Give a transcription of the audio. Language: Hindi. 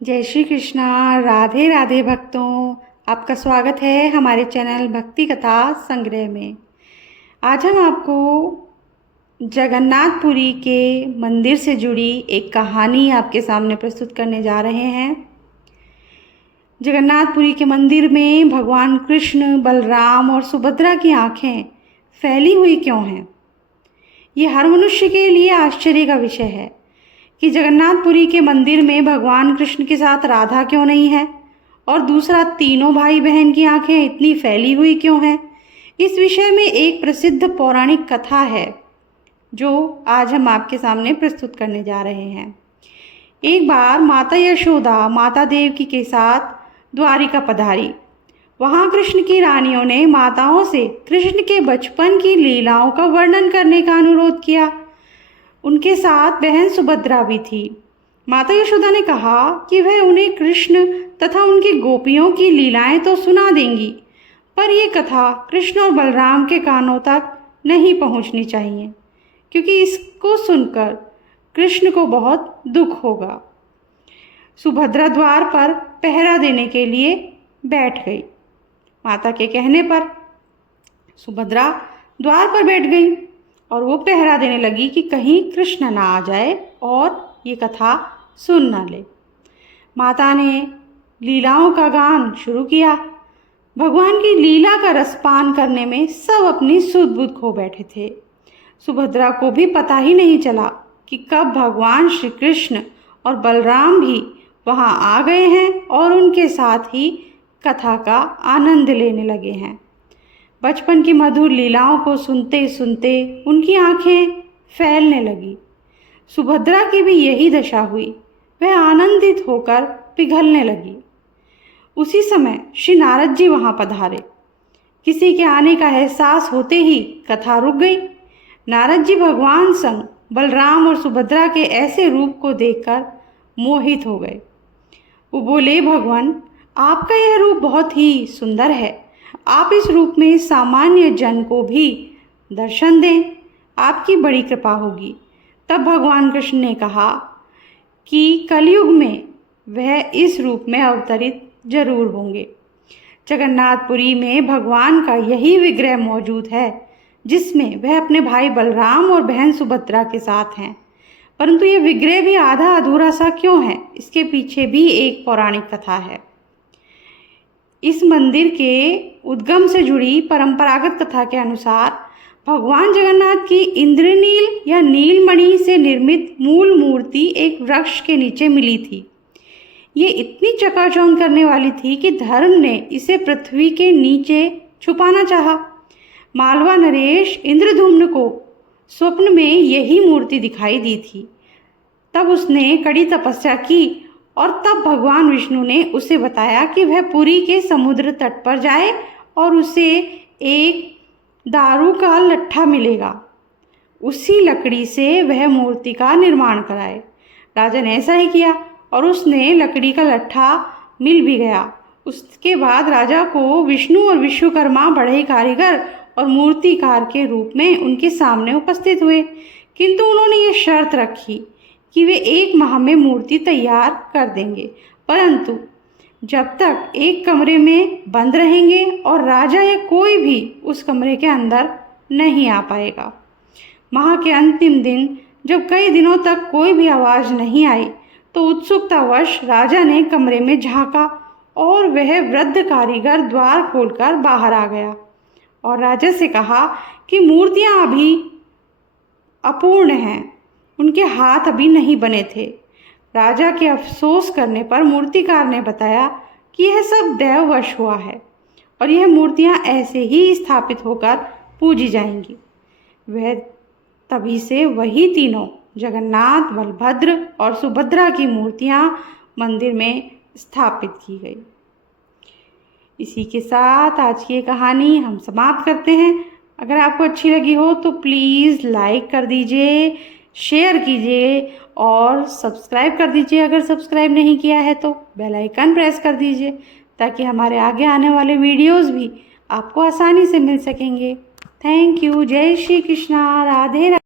जय श्री कृष्णा। राधे राधे भक्तों, आपका स्वागत है हमारे चैनल भक्ति कथा संग्रह में। आज हम आपको जगन्नाथपुरी के मंदिर से जुड़ी एक कहानी आपके सामने प्रस्तुत करने जा रहे हैं। जगन्नाथपुरी के मंदिर में भगवान कृष्ण, बलराम और सुभद्रा की आँखें फैली हुई क्यों हैं? ये हर मनुष्य के लिए आश्चर्य का विषय है कि जगन्नाथपुरी के मंदिर में भगवान कृष्ण के साथ राधा क्यों नहीं है, और दूसरा तीनों भाई बहन की आंखें इतनी फैली हुई क्यों हैं। इस विषय में एक प्रसिद्ध पौराणिक कथा है जो आज हम आपके सामने प्रस्तुत करने जा रहे हैं। एक बार माता यशोदा माता देवकी के साथ द्वारिका पधारी। वहाँ कृष्ण की रानियों ने माताओं से कृष्ण के बचपन की लीलाओं का वर्णन करने का अनुरोध किया। उनके साथ बहन सुभद्रा भी थी। माता यशोदा ने कहा कि वह उन्हें कृष्ण तथा उनकी गोपियों की लीलाएं तो सुना देंगी, पर यह कथा कृष्ण और बलराम के कानों तक नहीं पहुंचनी चाहिए, क्योंकि इसको सुनकर कृष्ण को बहुत दुख होगा। सुभद्रा द्वार पर पहरा देने के लिए बैठ गई। माता के कहने पर सुभद्रा द्वार पर बैठ गई और वो पहरा देने लगी कि कहीं कृष्ण ना आ जाए और ये कथा सुन ना ले। माता ने लीलाओं का गान शुरू किया। भगवान की लीला का रसपान करने में सब अपनी सुध बुध खो बैठे थे। सुभद्रा को भी पता ही नहीं चला कि कब भगवान श्री कृष्ण और बलराम भी वहाँ आ गए हैं और उनके साथ ही कथा का आनंद लेने लगे हैं। बचपन की मधुर लीलाओं को सुनते सुनते उनकी आंखें फैलने लगी। सुभद्रा की भी यही दशा हुई। वह आनंदित होकर पिघलने लगी। उसी समय श्री नारद जी वहां पधारे। किसी के आने का एहसास होते ही कथा रुक गई। नारद जी भगवान संग बलराम और सुभद्रा के ऐसे रूप को देखकर मोहित हो गए। वो बोले, भगवान, आपका यह रूप बहुत ही सुंदर है। आप इस रूप में सामान्य जन को भी दर्शन दें, आपकी बड़ी कृपा होगी। तब भगवान कृष्ण ने कहा कि कलयुग में वह इस रूप में अवतरित जरूर होंगे। जगन्नाथपुरी में भगवान का यही विग्रह मौजूद है जिसमें वह अपने भाई बलराम और बहन सुभद्रा के साथ हैं। परंतु यह विग्रह भी आधा अधूरा सा क्यों है? इसके पीछे भी एक पौराणिक कथा है। इस मंदिर के उद्गम से जुड़ी परंपरागत कथा के अनुसार भगवान जगन्नाथ की इंद्रनील या नीलमणि से निर्मित मूल मूर्ति एक वृक्ष के नीचे मिली थी। ये इतनी चकाचौंध करने वाली थी कि धर्म ने इसे पृथ्वी के नीचे छुपाना चाहा। मालवा नरेश इंद्रधुम्न को स्वप्न में यही मूर्ति दिखाई दी थी। तब उसने कड़ी तपस्या की और तब भगवान विष्णु ने उसे बताया कि वह पुरी के समुद्र तट पर जाए और उसे एक दारू का लट्ठा मिलेगा। उसी लकड़ी से वह मूर्ति का निर्माण कराए। राजा ने ऐसा ही किया और उसने लकड़ी का लट्ठा मिल भी गया। उसके बाद राजा को विष्णु और विश्वकर्मा बढ़ई कारीगर और मूर्तिकार के रूप में उनके सामने उपस्थित हुए, किंतु उन्होंने ये शर्त रखी कि वे 1 माह में मूर्ति तैयार कर देंगे, परंतु जब तक एक कमरे में बंद रहेंगे और राजा या कोई भी उस कमरे के अंदर नहीं आ पाएगा। माह के अंतिम दिन जब कई दिनों तक कोई भी आवाज़ नहीं आई तो उत्सुकतावश राजा ने कमरे में झांका और वह वृद्ध कारीगर द्वार खोलकर बाहर आ गया और राजा से कहा कि मूर्तियां अभी अपूर्ण हैं, उनके हाथ अभी नहीं बने थे। राजा के अफसोस करने पर मूर्तिकार ने बताया कि यह सब दैववश हुआ है और यह मूर्तियां ऐसे ही स्थापित होकर पूजी जाएंगी। वह तभी से वही तीनों जगन्नाथ, बलभद्र और सुभद्रा की मूर्तियां मंदिर में स्थापित की गई। इसी के साथ आज की ये कहानी हम समाप्त करते हैं। अगर आपको अच्छी लगी हो तो प्लीज़ लाइक कर दीजिए, शेयर कीजिए और सब्सक्राइब कर दीजिए। अगर सब्सक्राइब नहीं किया है तो बेल आइकन प्रेस कर दीजिए ताकि हमारे आगे आने वाले वीडियोस भी आपको आसानी से मिल सकेंगे। Thank you. जय श्री कृष्णा। राधे राधे।